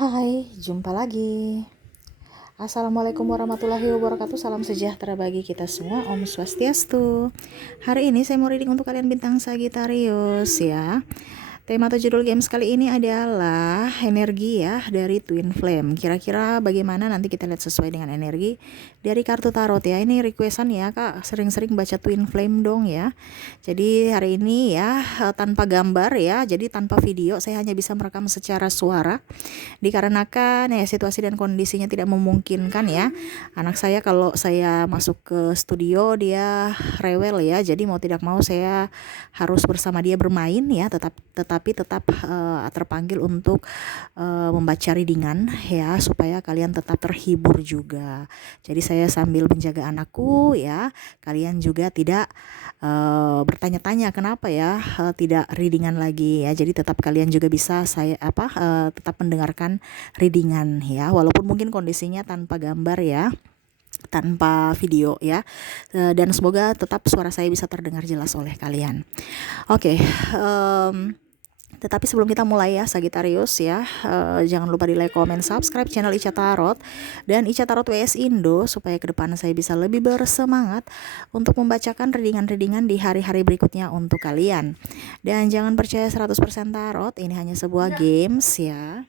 Hai, jumpa lagi. Assalamualaikum warahmatullahi wabarakatuh. Salam sejahtera bagi kita semua. Om Swastiastu. Hari ini saya mau reading untuk kalian bintang Sagittarius ya. Tema atau judul games kali ini adalah energi ya dari Twin Flame. Kira-kira bagaimana, nanti kita lihat sesuai dengan energi dari kartu tarot ya. Ini requestan ya Kak, sering-sering baca Twin Flame dong ya. Jadi hari ini ya tanpa gambar ya, jadi tanpa video, saya hanya bisa merekam secara suara. Dikarenakan ya situasi dan kondisinya tidak memungkinkan ya. Anak saya kalau saya masuk ke studio dia rewel ya. Jadi mau tidak mau saya harus bersama dia bermain ya, tetapi tetap terpanggil untuk membaca readingan ya, supaya kalian tetap terhibur juga. Jadi saya sambil menjaga anakku ya, kalian juga tidak bertanya-tanya kenapa ya tidak readingan lagi ya. Jadi tetap kalian juga bisa tetap mendengarkan readingan ya, walaupun mungkin kondisinya tanpa gambar ya, tanpa video ya. Dan semoga tetap suara saya bisa terdengar jelas oleh kalian. Oke, tetapi sebelum kita mulai ya Sagittarius ya, jangan lupa di like, comment, subscribe channel Ica Tarot dan Ica Tarot WS Indo, supaya ke depan saya bisa lebih bersemangat untuk membacakan readingan-readingan di hari-hari berikutnya untuk kalian. Dan jangan percaya 100% tarot, ini hanya sebuah games ya.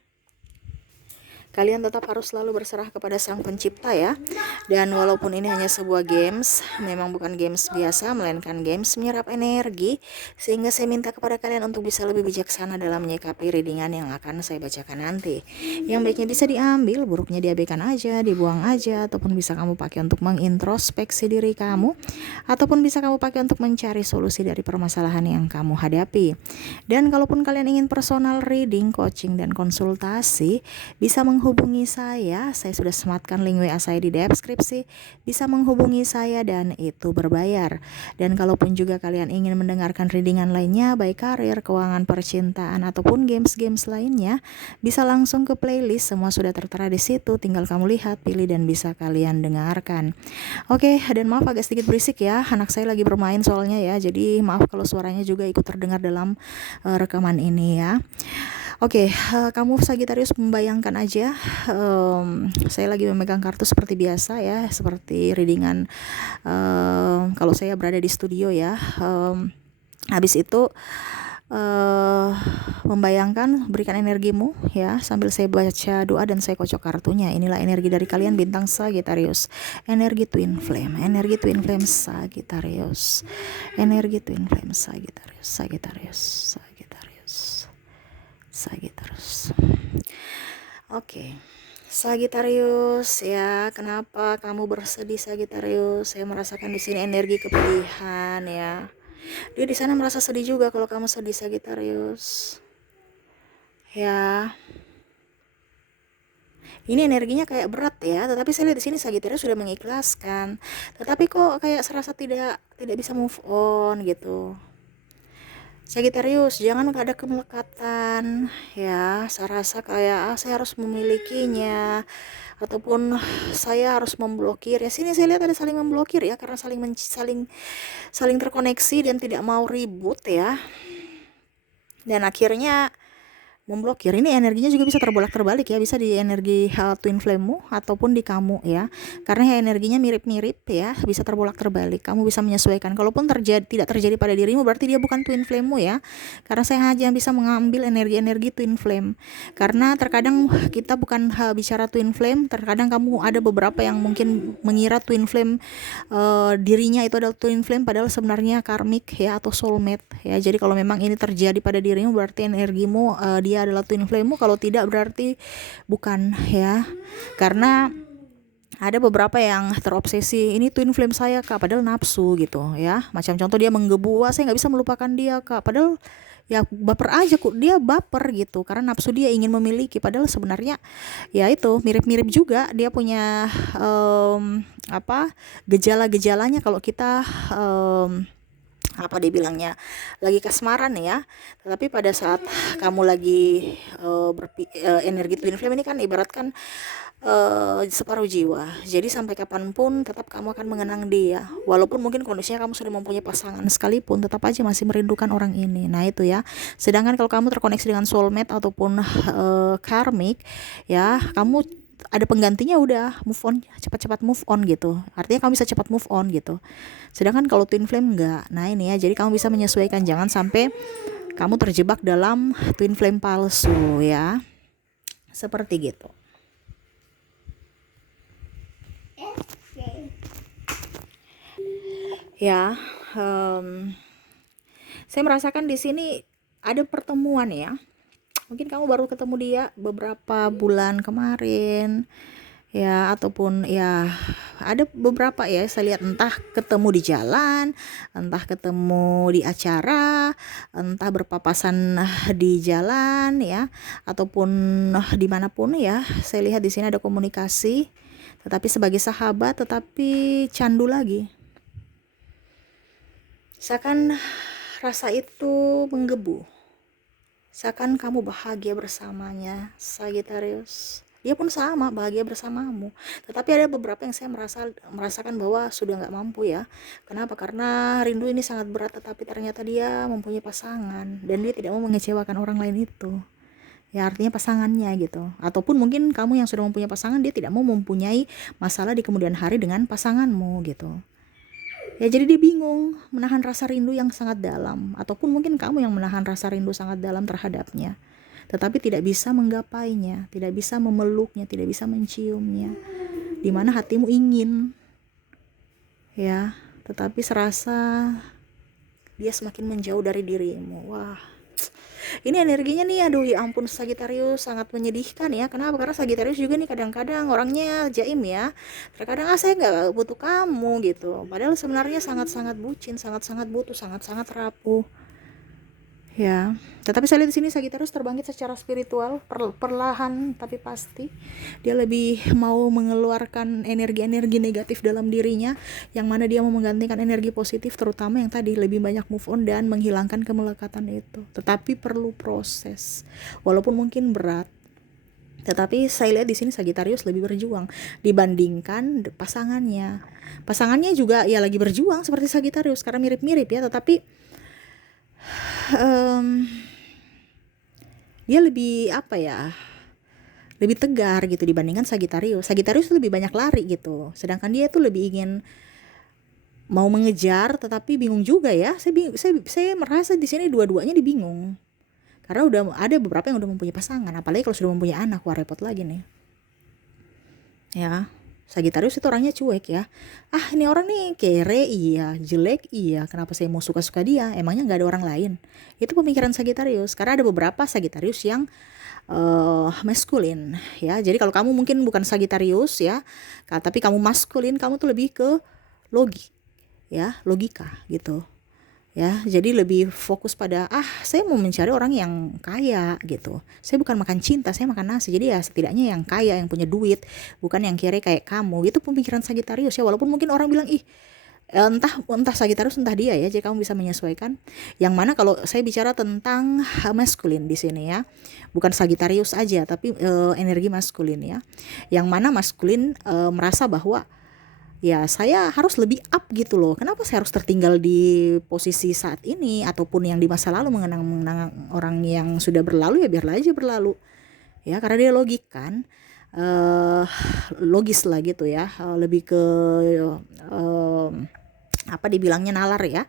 Kalian tetap harus selalu berserah kepada Sang Pencipta ya. Dan walaupun ini hanya sebuah games, memang bukan games biasa, melainkan games menyerap energi, sehingga saya minta kepada kalian untuk bisa lebih bijaksana dalam menyikapi readingan yang akan saya bacakan nanti. Yang baiknya bisa diambil, buruknya diabaikan aja, dibuang aja, ataupun bisa kamu pakai untuk mengintrospeksi diri kamu, ataupun bisa kamu pakai untuk mencari solusi dari permasalahan yang kamu hadapi. Dan kalaupun kalian ingin personal reading, coaching, dan konsultasi, bisa menghubungi saya sudah sematkan link WA saya di deskripsi, bisa menghubungi saya dan itu berbayar. Dan kalaupun juga kalian ingin mendengarkan readingan lainnya, baik karir, keuangan, percintaan, ataupun games-games lainnya, bisa langsung ke playlist, semua sudah tertera di situ, tinggal kamu lihat, pilih, dan bisa kalian dengarkan. Oke, dan maaf agak sedikit berisik ya, anak saya lagi bermain soalnya ya, jadi maaf kalau suaranya juga ikut terdengar dalam rekaman ini ya. Oke, kamu Sagittarius membayangkan aja, saya lagi memegang kartu seperti biasa ya, seperti readingan kalau saya berada di studio ya. Habis itu membayangkan, berikan energimu ya, sambil saya baca doa dan saya kocok kartunya. Inilah energi dari kalian bintang Sagittarius, energi Twin Flame, energi Twin Flame Sagittarius, energi Twin Flame Sagittarius, Sagittarius, Sagittarius, Sagittarius. Oke, Sagittarius ya, kenapa kamu bersedih Sagittarius? Saya merasakan di sini energi kepedihan ya. Dia di sana merasa sedih juga kalau kamu sedih Sagittarius. Ya. Ini energinya kayak berat ya, tetapi saya lihat di sini Sagittarius sudah mengikhlaskan. Tetapi kok kayak serasa tidak bisa move on gitu. Sagittarius, jangan ada kemelekatan ya. Saya rasa kayak saya harus memilikinya, ataupun saya harus memblokir ya. Sini saya lihat ada saling memblokir ya, karena saling terkoneksi dan tidak mau ribut ya. Dan akhirnya memblokir. Ini energinya juga bisa terbolak-terbalik ya, bisa di energi twin flame-mu ataupun di kamu ya, karena ya energinya mirip-mirip ya, bisa terbolak-terbalik. Kamu bisa menyesuaikan. Kalaupun tidak terjadi pada dirimu, berarti dia bukan twin flame-mu ya, karena saya hanya bisa mengambil energi-energi twin flame. Karena terkadang kita bukan bicara twin flame, terkadang kamu ada beberapa yang mungkin mengira twin flame dirinya itu adalah twin flame, padahal sebenarnya karmic ya, atau soulmate ya. Jadi kalau memang ini terjadi pada dirimu, berarti energimu dia adalah twin flame-mu. Kalau tidak, berarti bukan ya. Karena ada beberapa yang terobsesi, ini twin flame saya Kak, padahal nafsu gitu ya. Macam contoh dia menggebu, saya nggak bisa melupakan dia Kak, padahal ya baper aja kok, dia baper gitu karena nafsu dia ingin memiliki, padahal sebenarnya ya itu mirip-mirip juga, dia punya gejala-gejalanya. Kalau kita apa dibilangnya, lagi kasmaran ya. Tetapi pada saat kamu lagi energi twin flame ini kan ibaratkan separuh jiwa. Jadi sampai kapanpun tetap kamu akan mengenang dia. Walaupun mungkin kondisinya kamu sudah mempunyai pasangan sekalipun, tetap aja masih merindukan orang ini. Nah itu ya. Sedangkan kalau kamu terkoneksi dengan soulmate ataupun karmic, ya kamu ada penggantinya, udah move on, cepat-cepat move on gitu. Artinya kamu bisa cepat move on gitu. Sedangkan kalau twin flame enggak. Nah ini ya, jadi kamu bisa menyesuaikan, jangan sampai kamu terjebak dalam twin flame palsu ya. Seperti gitu. Ya, saya merasakan di sini ada pertemuan ya. Mungkin kamu baru ketemu dia beberapa bulan kemarin ya, ataupun ya ada beberapa ya, saya lihat entah ketemu di jalan, entah ketemu di acara, entah berpapasan di jalan ya, ataupun dimanapun ya. Saya lihat di sini ada komunikasi, tetapi sebagai sahabat, tetapi candu lagi. Seakan rasa itu menggebu, seakan kamu bahagia bersamanya, Sagittarius. Dia pun sama, bahagia bersamamu. Tetapi ada beberapa yang saya merasakan bahwa sudah nggak mampu ya. Kenapa? Karena rindu ini sangat berat, tetapi ternyata dia mempunyai pasangan dan dia tidak mau mengecewakan orang lain itu. Ya artinya pasangannya gitu. Ataupun mungkin kamu yang sudah mempunyai pasangan, dia tidak mau mempunyai masalah di kemudian hari dengan pasanganmu gitu. Ya jadi dia bingung menahan rasa rindu yang sangat dalam, ataupun mungkin kamu yang menahan rasa rindu sangat dalam terhadapnya, tetapi tidak bisa menggapainya, tidak bisa memeluknya, tidak bisa menciumnya, dimana hatimu ingin ya, tetapi serasa dia semakin menjauh dari dirimu. Wah, ini energinya nih, aduh ya ampun, Sagittarius sangat menyedihkan ya. Kenapa? Karena Sagittarius juga nih kadang-kadang orangnya jaim ya. Terkadang saya nggak butuh kamu gitu. Padahal sebenarnya sangat-sangat bucin, sangat-sangat butuh, sangat-sangat rapuh. Ya, tetapi saya lihat di sini Sagittarius terbangkit secara spiritual, perlahan tapi pasti. Dia lebih mau mengeluarkan energi-energi negatif dalam dirinya, yang mana dia mau menggantikan energi positif, terutama yang tadi lebih banyak move on dan menghilangkan kemelekatan itu. Tetapi perlu proses, walaupun mungkin berat. Tetapi saya lihat di sini Sagittarius lebih berjuang dibandingkan pasangannya. Pasangannya juga ya lagi berjuang seperti Sagittarius karena mirip-mirip ya, tetapi dia lebih apa ya, lebih tegar gitu dibandingkan Sagittarius. Sagittarius lebih banyak lari gitu, sedangkan dia itu lebih ingin mau mengejar, tetapi bingung juga ya. Saya merasa di sini dua-duanya dibingung karena udah ada beberapa yang udah mempunyai pasangan, apalagi kalau sudah mempunyai anak, wah repot lagi nih ya. Sagittarius itu orangnya cuek ya. Ah ini orang nih kere iya, jelek iya, kenapa saya mau suka-suka dia, emangnya gak ada orang lain. Itu pemikiran Sagittarius. Karena ada beberapa Sagittarius yang maskulin ya. Jadi kalau kamu mungkin bukan Sagittarius ya, tapi kamu maskulin, kamu tuh lebih ke logika gitu ya. Jadi lebih fokus pada saya mau mencari orang yang kaya gitu. Saya bukan makan cinta, saya makan nasi. Jadi ya setidaknya yang kaya, yang punya duit, bukan yang kere kayak kamu. Itu pemikiran Sagittarius ya. Walaupun mungkin orang bilang entah Sagittarius entah dia ya. Jadi kamu bisa menyesuaikan. Yang mana kalau saya bicara tentang maskulin di sini ya, bukan Sagittarius aja, tapi energi maskulin ya. Yang mana maskulin merasa bahwa ya saya harus lebih up gitu loh. Kenapa saya harus tertinggal di posisi saat ini ataupun yang di masa lalu, mengenang orang yang sudah berlalu, ya biarlah aja berlalu ya. Karena dia logik kan, logis lah gitu ya, lebih ke apa dibilangnya, nalar ya,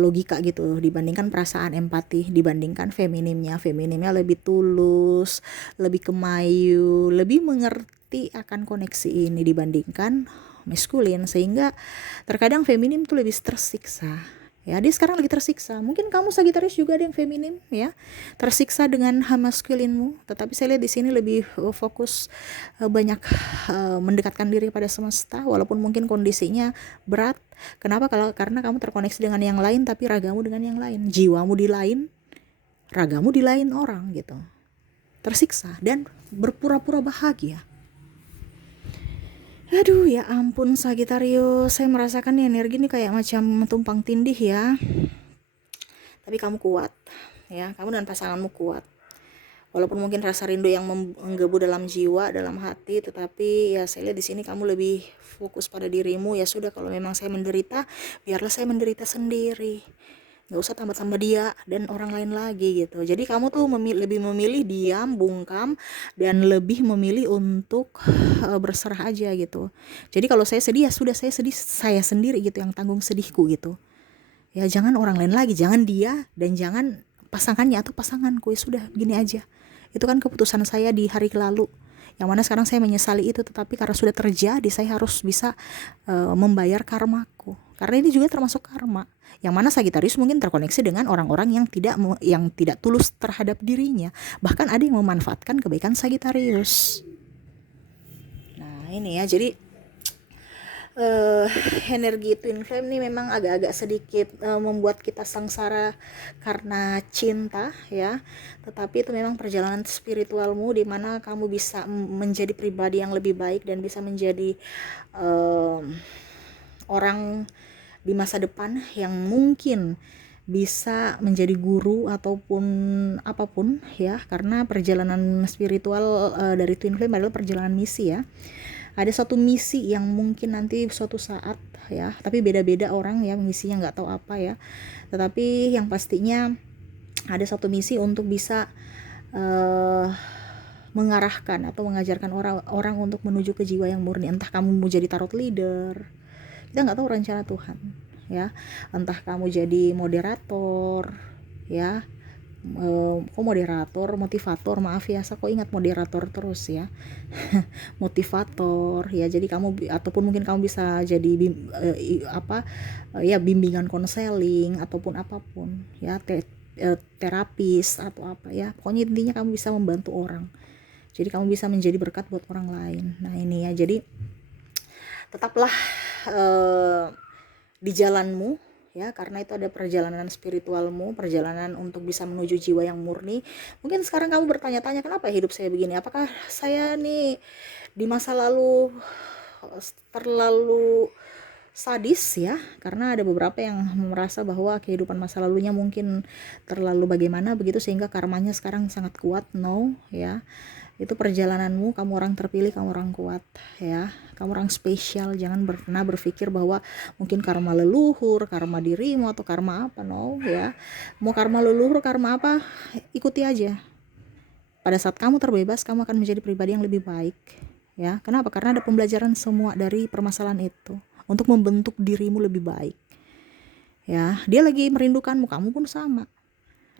logika gitu, dibandingkan perasaan empati, dibandingkan feminimnya lebih tulus, lebih kemayu, lebih mengerti akan koneksi ini dibandingkan maskulin. Sehingga terkadang feminim tuh lebih tersiksa ya. Dia sekarang lagi tersiksa. Mungkin kamu Sagittarius juga ada yang feminim ya, tersiksa dengan maskulinmu. Tetapi saya lihat di sini lebih fokus banyak mendekatkan diri pada semesta, walaupun mungkin kondisinya berat. Kenapa? Karena kamu terkoneksi dengan yang lain, tapi ragamu dengan yang lain, jiwamu di lain, ragamu di lain orang gitu. Tersiksa dan berpura-pura bahagia Aduh ya ampun Sagitarius, saya merasakan nih energi nih kayak macam tumpang tindih ya. Tapi kamu kuat ya, kamu dan pasanganmu kuat. Walaupun mungkin rasa rindu yang menggebu dalam jiwa, dalam hati, tetapi ya saya lihat di sini kamu lebih fokus pada dirimu. Ya sudah, kalau memang saya menderita, biarlah saya menderita sendiri. Nggak usah tambah-tambah dia dan orang lain lagi gitu. Jadi kamu tuh lebih memilih diam, bungkam, dan lebih memilih untuk berserah aja gitu. Jadi kalau saya sedih ya sudah, saya sedih saya sendiri gitu yang tanggung sedihku gitu. Ya jangan orang lain lagi, jangan dia dan jangan pasangannya atau pasanganku, ya sudah begini aja. Itu kan keputusan saya di hari lalu, yang mana sekarang saya menyesali itu, tetapi karena sudah terjadi saya harus bisa membayar karmaku, karena ini juga termasuk karma, yang mana Sagitarius mungkin terkoneksi dengan orang-orang yang tidak tulus terhadap dirinya, bahkan ada yang memanfaatkan kebaikan Sagitarius. Nah ini ya, jadi uh, energi twin flame ini memang agak-agak sedikit membuat kita sengsara karena cinta ya, tetapi itu memang perjalanan spiritualmu di mana kamu bisa menjadi pribadi yang lebih baik dan bisa menjadi uh, orang di masa depan yang mungkin bisa menjadi guru ataupun apapun ya, karena perjalanan spiritual dari twin flame adalah perjalanan misi ya. Ada suatu misi yang mungkin nanti suatu saat ya, tapi beda-beda orang ya misinya, nggak tahu apa ya, tetapi yang pastinya ada satu misi untuk bisa mengarahkan atau mengajarkan orang-orang untuk menuju ke jiwa yang murni. Entah kamu mau jadi tarot leader, kita nggak tahu rencana Tuhan ya, entah kamu jadi moderator ya, kok moderator, motivator, maaf ya, saya kok ingat moderator terus ya. Motivator ya, jadi kamu ataupun mungkin kamu bisa jadi ya bimbingan konseling ataupun apapun ya, terapis atau apa ya, pokoknya intinya kamu bisa membantu orang, jadi kamu bisa menjadi berkat buat orang lain. Nah ini ya, jadi tetaplah di jalanmu ya, karena itu ada perjalanan spiritualmu, perjalanan untuk bisa menuju jiwa yang murni. Mungkin sekarang kamu bertanya-tanya, kenapa hidup saya begini, apakah saya nih di masa lalu terlalu sadis ya, karena ada beberapa yang merasa bahwa kehidupan masa lalunya mungkin terlalu bagaimana begitu sehingga karmanya sekarang sangat kuat. No ya, itu perjalananmu, kamu orang terpilih, kamu orang kuat ya, kamu orang spesial. Jangan pernah berpikir bahwa mungkin karma leluhur, karma dirimu, atau karma apa. No ya, mau karma leluhur, karma apa, ikuti aja. Pada saat kamu terbebas, kamu akan menjadi pribadi yang lebih baik ya. Kenapa? Karena ada pembelajaran semua dari permasalahan itu untuk membentuk dirimu lebih baik ya. Dia lagi merindukanmu, kamu pun sama.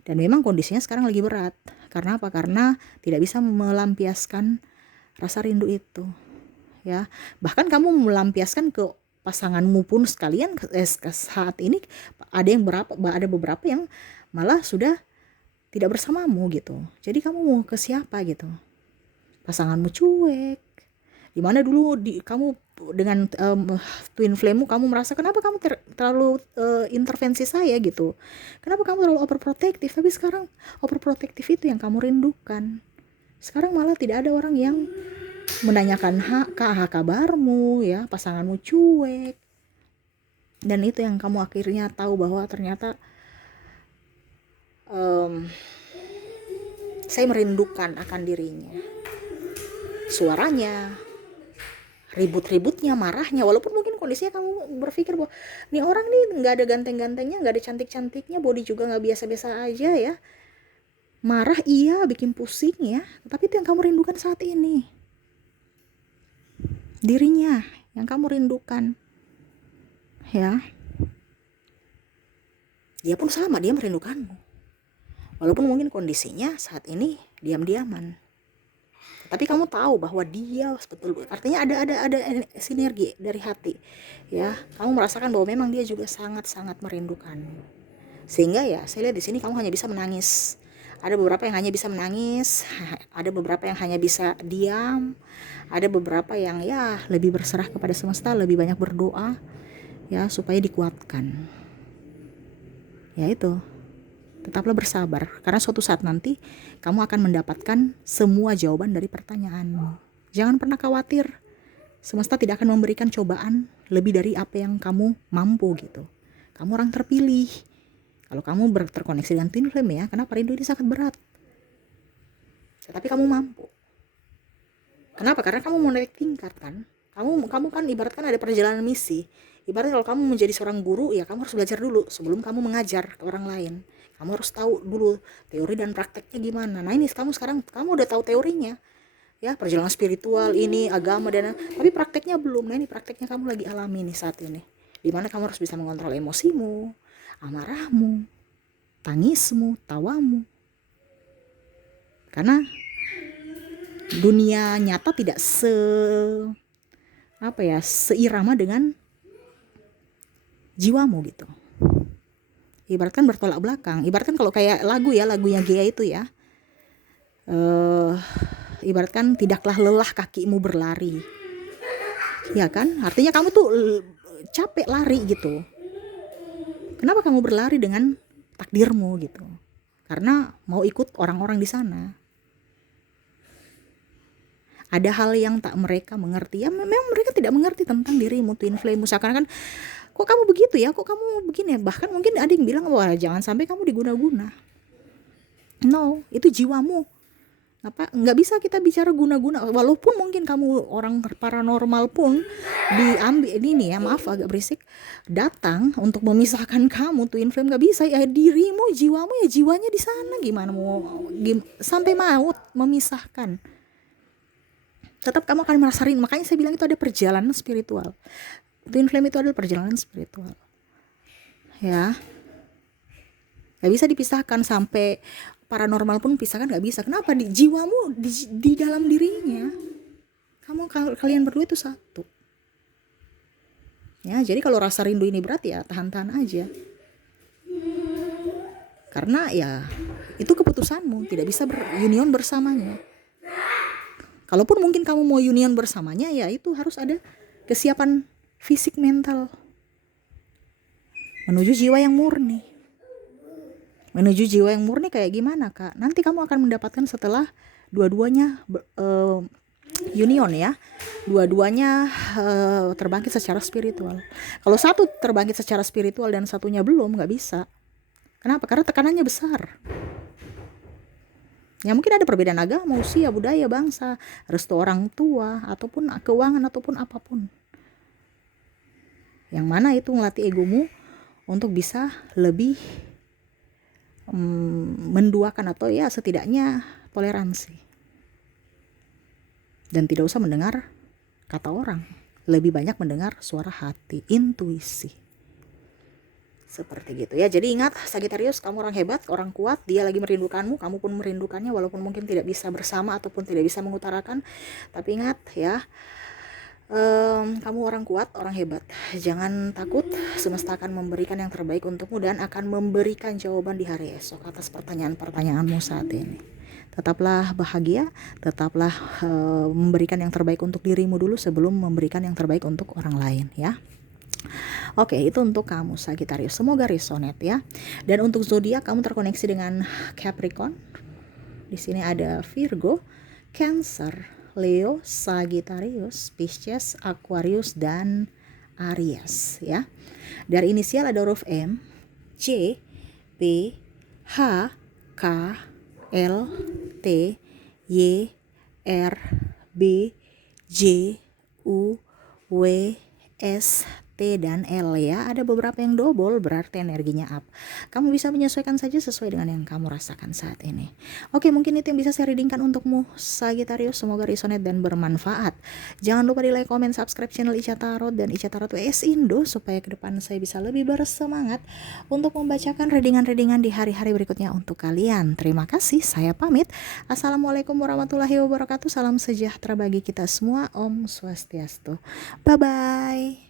Dan memang kondisinya sekarang lagi berat. Karena apa? Karena tidak bisa melampiaskan rasa rindu itu ya. Bahkan kamu melampiaskan ke pasanganmu pun sekalian saat ini ada beberapa yang malah sudah tidak bersamamu gitu. Jadi kamu mau ke siapa gitu? Pasanganmu cuek. Dimana dulu kamu dengan twin flame-mu kamu merasa kenapa kamu terlalu intervensi saya gitu, kenapa kamu terlalu overprotective, tapi sekarang overprotective itu yang kamu rindukan. Sekarang malah tidak ada orang yang menanyakan kabarmu ya, pasanganmu cuek. Dan itu yang kamu akhirnya tahu bahwa ternyata saya merindukan akan dirinya, suaranya, ribut-ributnya, marahnya, walaupun mungkin kondisinya kamu berpikir bahwa nih orang nih nggak ada ganteng-gantengnya, nggak ada cantik-cantiknya, body juga nggak biasa-biasa aja ya, marah iya, bikin pusing ya, tapi itu yang kamu rindukan saat ini, dirinya yang kamu rindukan ya. Dia pun sama, dia merindukanmu, walaupun mungkin kondisinya saat ini diam-diaman, tapi kamu tahu bahwa dia betul, artinya ada sinergi dari hati ya. Kamu merasakan bahwa memang dia juga sangat-sangat merindukan, sehingga ya saya lihat di sini kamu hanya bisa menangis. Ada beberapa yang hanya bisa menangis, ada beberapa yang hanya bisa diam, ada beberapa yang ya lebih berserah kepada semesta, lebih banyak berdoa ya supaya dikuatkan ya. Itu tetaplah bersabar, karena suatu saat nanti kamu akan mendapatkan semua jawaban dari pertanyaanmu. Jangan pernah khawatir Semesta tidak akan memberikan cobaan lebih dari apa yang kamu mampu gitu. Kamu orang terpilih. Kalau kamu terkoneksi dengan twin flame ya, kenapa rindu ini sangat berat. Tapi kamu mampu. Kenapa? Karena kamu mau naik tingkat kan. Kamu kan ibaratkan ada perjalanan misi. Ibaratnya kalau kamu menjadi seorang guru, ya kamu harus belajar dulu sebelum kamu mengajar ke orang lain. Kamu harus tahu dulu teori dan prakteknya gimana. Nah ini sekarang kamu udah tahu teorinya. Ya, perjalanan spiritual ini, agama dan tapi prakteknya belum. Nah ini prakteknya kamu lagi alami nih saat ini. Dimana kamu harus bisa mengontrol emosimu, amarahmu, tangismu, tawamu. Karena dunia nyata tidak seirama dengan jiwamu gitu. Ibaratkan bertolak belakang. Ibaratkan kalau kayak lagunya Gea itu ya. Ibaratkan tidaklah lelah kakimu berlari. Ya kan? Artinya kamu tuh capek lari gitu. Kenapa kamu berlari dengan takdirmu gitu? Karena mau ikut orang-orang di sana. Ada hal yang tak mereka mengerti. Ya memang mereka tidak mengerti tentang dirimu twin flame. Misalkan kan, kok kamu begitu ya? Kok kamu begini ya? Bahkan mungkin ada yang bilang, wah jangan sampai kamu diguna-guna. No, itu jiwamu. Nggak bisa kita bicara guna-guna. Walaupun mungkin kamu orang paranormal pun diambil ini ya, maaf agak berisik, datang untuk memisahkan kamu twin flame, nggak bisa ya. Dirimu, jiwamu ya jiwanya di sana. Gimana mau sampai maut memisahkan? Tetap kamu akan merasain. Makanya saya bilang itu ada perjalanan spiritual. Twin flame itu adalah perjalanan spiritual. Ya, nggak bisa dipisahkan. Sampai paranormal pun pisahkan nggak bisa. Kenapa? Di jiwamu, di dalam dirinya. Kalian berdua itu satu. Ya, jadi kalau rasa rindu ini berat ya tahan-tahan aja. Karena ya itu keputusanmu, tidak bisa berunion bersamanya. Kalaupun mungkin kamu mau union bersamanya, ya itu harus ada kesiapan fisik mental menuju jiwa yang murni. Menuju jiwa yang murni kayak gimana Kak? Nanti kamu akan mendapatkan setelah dua-duanya union ya. Dua-duanya terbangkit secara spiritual. Kalau satu terbangkit secara spiritual dan satunya belum, nggak bisa. Kenapa? Karena tekanannya besar. Ya mungkin ada perbedaan agama, usia, budaya, bangsa, restu orang tua, ataupun keuangan, ataupun apapun. Yang mana itu melatih egomu untuk bisa lebih menduakan atau ya setidaknya toleransi. Dan tidak usah mendengar kata orang. Lebih banyak mendengar suara hati, intuisi. Seperti gitu ya. Jadi ingat Sagittarius, kamu orang hebat, orang kuat. Dia lagi merindukanmu, kamu pun merindukannya. Walaupun mungkin tidak bisa bersama ataupun tidak bisa mengutarakan. Tapi ingat ya, kamu orang kuat, orang hebat. Jangan takut, semesta akan memberikan yang terbaik untukmu dan akan memberikan jawaban di hari esok atas pertanyaan-pertanyaanmu saat ini. Tetaplah bahagia, tetaplah memberikan yang terbaik untuk dirimu dulu sebelum memberikan yang terbaik untuk orang lain ya. Oke, itu untuk kamu Sagittarius. Semoga resonate ya. Dan untuk zodiak, kamu terkoneksi dengan Capricorn. Di sini ada Virgo, Cancer, Leo, Sagittarius, Pisces, Aquarius dan Aries ya. Dari inisial ada huruf M, C, P, H, K, L, T, Y, R, B, J, U, W, S, T dan L ya. Ada beberapa yang double, berarti energinya up. Kamu bisa menyesuaikan saja sesuai dengan yang kamu rasakan saat ini. Oke, mungkin itu yang bisa saya readingkan untukmu Sagittarius. Semoga resonate dan bermanfaat. Jangan lupa di like, comment, subscribe channel Ica Tarot dan Ica Tarot WS Indo supaya ke depan saya bisa lebih bersemangat untuk membacakan readingan-readingan di hari-hari berikutnya untuk kalian. Terima kasih, saya pamit. Assalamualaikum warahmatullahi wabarakatuh. Salam sejahtera bagi kita semua. Om Swastiastu. Bye bye.